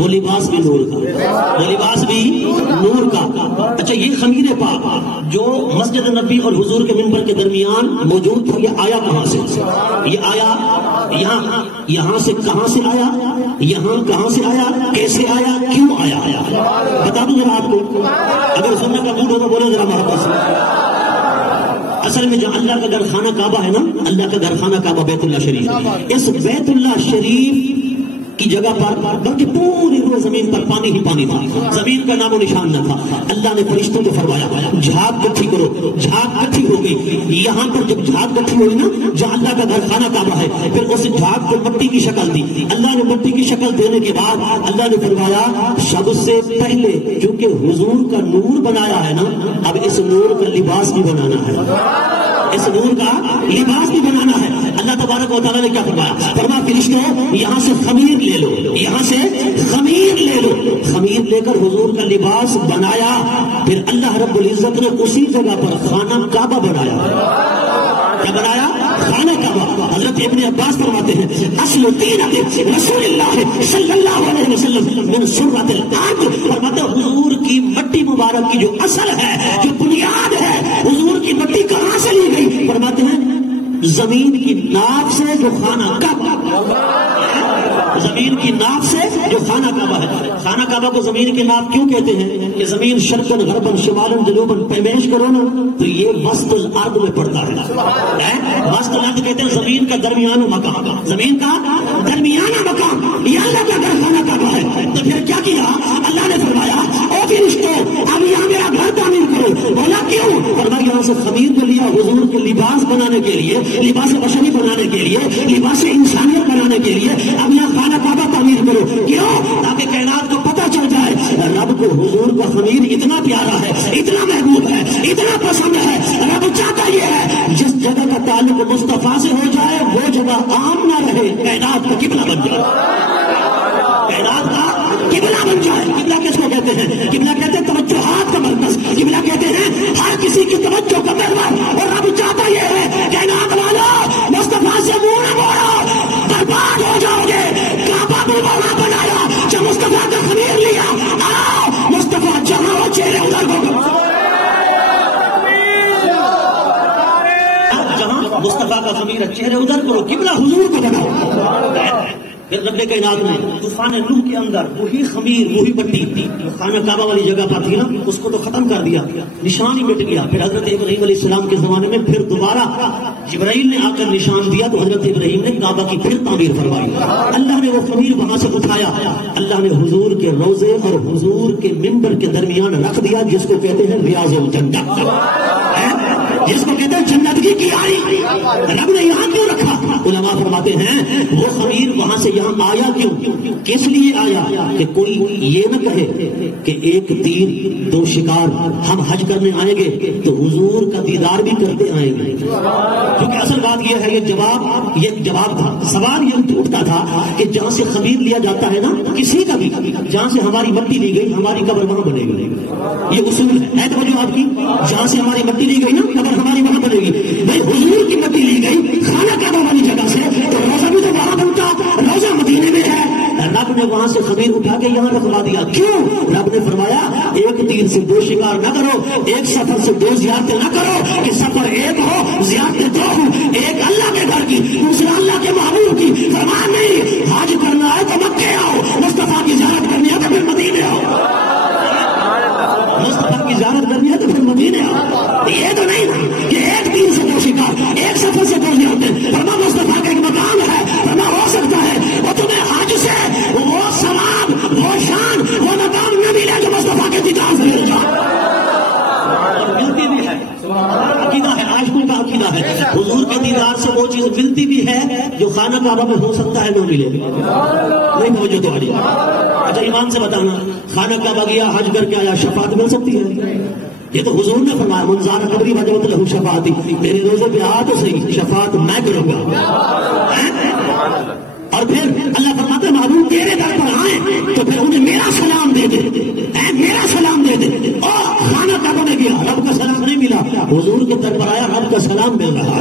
وہ لباس بھی نور کا، وہ لباس بھی نور کا۔ اچھا یہ خمیر پاک جو مسجد نبی اور حضور کے منبر کے درمیان موجود تھا، یہ آیا کہاں سے؟ یہ آیا یہاں سے، کہاں سے آیا، یہاں کہاں سے آیا، کیسے آیا، کیوں آیا؟ بتا دوں ذرا آپ کو، اگر سننے کا موڈ ہو تو بولے ذرا محبت سے۔ اصل میں جو اللہ کا گھر خانہ کعبہ ہے نا، اللہ کا گھر خانہ کعبہ بیت اللہ شریف، اس بیت اللہ شریف کی جگہ پر بلکہ پوری روح زمین پر پانی ہی پانی تھا، زمین کا نام و نشان نہ تھا۔ اللہ نے فرشتوں کو فرمایا جھاگ کٹھی کرو، جھاگ کٹھی ہو گئی۔ یہاں پر جب جھاگ کٹھی ہوئی نا، جہاں اللہ کا گھر خانہ کعبہ ہے، پھر اس جھاگ کو مٹی کی شکل دی۔ اللہ نے مٹی کی شکل دینے کے بعد اللہ نے فرمایا سب سے پہلے چونکہ حضور کا نور بنایا ہے نا، اب اس نور کا لباس بھی بنانا ہے، اس نور کا لباس بھی بنانا ہے۔ اللہ تبارک و تعالیٰ نے کیا فرمایا؟ فرمایا فرشتوں یہاں سے خمیر لے لو، یہاں سے خمیر لے لو۔ خمیر لے کر حضور کا لباس بنایا، پھر اللہ رب العزت نے اسی جگہ پر خانہ کعبہ بنایا۔ کیا بنایا؟ خانہ کعبہ۔ حضرت ابن عباس فرماتے ہیں اصل طینت رسول اللہ صلی اللہ علیہ وسلم من سرۃ الارض، فرماتے ہیں حضور کی مٹی مبارک کی جو اصل ہے، جو بنیاد ہے، حضور کی مٹی کہاں سے لی گئی؟ فرماتے ہیں زمین کی ناف سے جو خانہ کعبہ، زمین کی ناف سے جو خانہ کعبہ ہے۔ خانہ کعبہ کو زمین کی ناف کیوں کہتے ہیں؟ کہ زمین شرقن غربن شمالن جنوبن پیمائش کرو نا تو یہ وسط الارض میں پڑتا ہے۔ وسط الارض کہتے ہیں زمین کا درمیانہ مقام، زمین کا درمیانہ مقام، یہ اللہ کا گھر خانہ کعبہ ہے۔ تو پھر کیا کیا؟ اللہ نے فرمایا او فرشتوں اب یہاں میرا گھر تعمیر کرو۔ بولا کیوں؟ فرمایا یہاں سے خمیر کو لیا حضور کے لباس بنانے کے لیے، لباس بشری بنانے کے لیے، لباس انسانیت بنانے کے لیے۔ اب یہاں خانہ کعبہ تعمیر کرو، کیوں؟ تاکہ کائنات کو پتہ چل جائے رب کو حضور کا خمیر اتنا پیارا ہے، اتنا محبوب ہے، اتنا پسند ہے۔ رب چاہتا یہ ہے جس جگہ کا تعلق مصطفیٰ سے ہو جائے وہ جگہ عام نہ رہے، کائنات کا قبلہ بن جائے، کائنات کا قبلہ بن جائے۔ قبلہ کس کو کہتے ہیں؟ قبلہ کہتے ہیں توجہات کا مرکز، قبلہ کہتے ہیں ہر کسی کی توجہ کا محور۔ اور رب چاہتا یہ ہے کائنات والا مصطفیٰ سے منہ نہ موڑو، برباد ہو جاؤ گے۔ کعبہ بھی وہاں بنایا جب مصطفیٰ کا خمیر لیا، آؤ مصطفیٰ جہاں ہو چہرے ادھر ہو گئے، جہاں مصطفیٰ کا خمیر چہرے ادھر کرو، قبلہ حضور کو بناؤ۔ پھر رب کائنات نے طوفان نوح کے اندر وہی خمیر، وہی مٹی جو خانہ کعبہ والی جگہ پر تھی نا، اس کو تو ختم کر دیا، نشان ہی مٹ گیا۔ پھر حضرت ابراہیم علیہ السلام کے زمانے میں پھر دوبارہ جبرائیل نے آ کر نشان دیا تو حضرت ابراہیم نے کعبہ کی پھر تعمیر فرمائی۔ اللہ نے وہ خمیر وہاں سے اٹھایا، اللہ نے حضور کے روضے اور حضور کے منبر کے درمیان رکھ دیا، جس کو کہتے ہیں ریاض الجنت، جس کو کہتے ہیں جنت کی کیاری۔ رب نے یہاں کیوں رکھا؟ علماء فرماتے ہیں وہ خمیر وہاں سے یہاں آیا کیوں، کس لیے آیا؟ کہ کوئی یہ نہ کہے کہ ایک تیر دو شکار، ہم حج کرنے آئیں گے تو حضور کا دیدار بھی کرتے آئیں گے۔ کیونکہ اصل بات یہ ہے، یہ جواب تھا، سوال یہ اٹھتا تھا کہ جہاں سے خمیر لیا جاتا ہے نا کسی کا بھی، جہاں سے ہماری مٹی لی گئی ہماری قبر وہاں بنے گی، یہ اصول ہے توجہ آپ کی۔ جہاں سے ہماری مٹی لی گئی نا قبر ہماری وہاں بنے گی۔ بھائی حضور کی مٹی لی گئی خانہ کعبہ والی جگہ سے تو روزہ بھی تو وہاں بنتا، روزہ مدینے میں ہے۔ رب نے وہاں سے خمیر اٹھا کے یہاں رکھوا دیا، کیوں؟ رب نے فرمایا ایک تیر سے دو شکار نہ کرو، ایک سفر سے دو زیارتیں نہ کرو کہ سفر ایک ہو زیارتیں دو ہوں، ایک اللہ کے گھر کی دوسرا اللہ کے محبوب کی۔ فرمایا نہیں، حج کرنا ہے تو مکے آؤ، مصطفیٰ کی زیارت کرنی ہے تو پھر مدینے آؤ، مصطفیٰ کی زیارت کرنی ہے تو پھر مدینے آؤ۔ یہ تو نہیں نا کہ ایک تیر سے دو شکار، ایک سفر سے دو زیارتیں۔ فرمایا مصطفیٰ کا ایک مقام ہے، فرمایا ہو سکتا ہے وہ تمہیں حج سے وہ ثواب، وہ شان، وہ مقام نہ ملے جو مصطفیٰ کے دیدار سے مل جائے، اور ملتی بھی ہے۔ عقیدہ ہے، عاشقوں کا عقیدہ ہے، حضور کے دیدار سے وہ چیز ملتی بھی ہے جو خانہ کعبہ میں ہو سکتا ہے نہ ملے۔ نہیں توجہ تو آئی۔ اچھا ایمان سے بتانا، خانہ کعبہ گیا حج کر کے آیا، شفاعت مل سکتی ہے؟ یہ تو حضور نے فرمایا منظار قبری وجبت لہ شفاعتی، میرے روزے پہ آ تو صحیح، شفاعت میں کروں گا۔ اور پھر اللہ فرماتے ہیں محبوب تیرے در پر آئیں تو پھر انہیں میرا سلام دے دے، میرا سلام دے دے۔ اور خانہ کعبہ میں گیا رب کا سلام نہیں ملا، حضور کے در پر آیا رب کا سلام مل رہا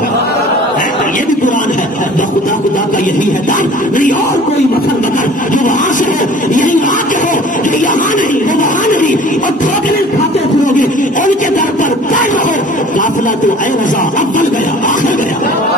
ہے۔ یہ بھی قرآن ہے، خدا کا یہی ہے دار، نہیں اور کوئی مکر جو وہاں سے ہو یہی وہاں کے غفلت اے رضا اول گیا آخر گیا.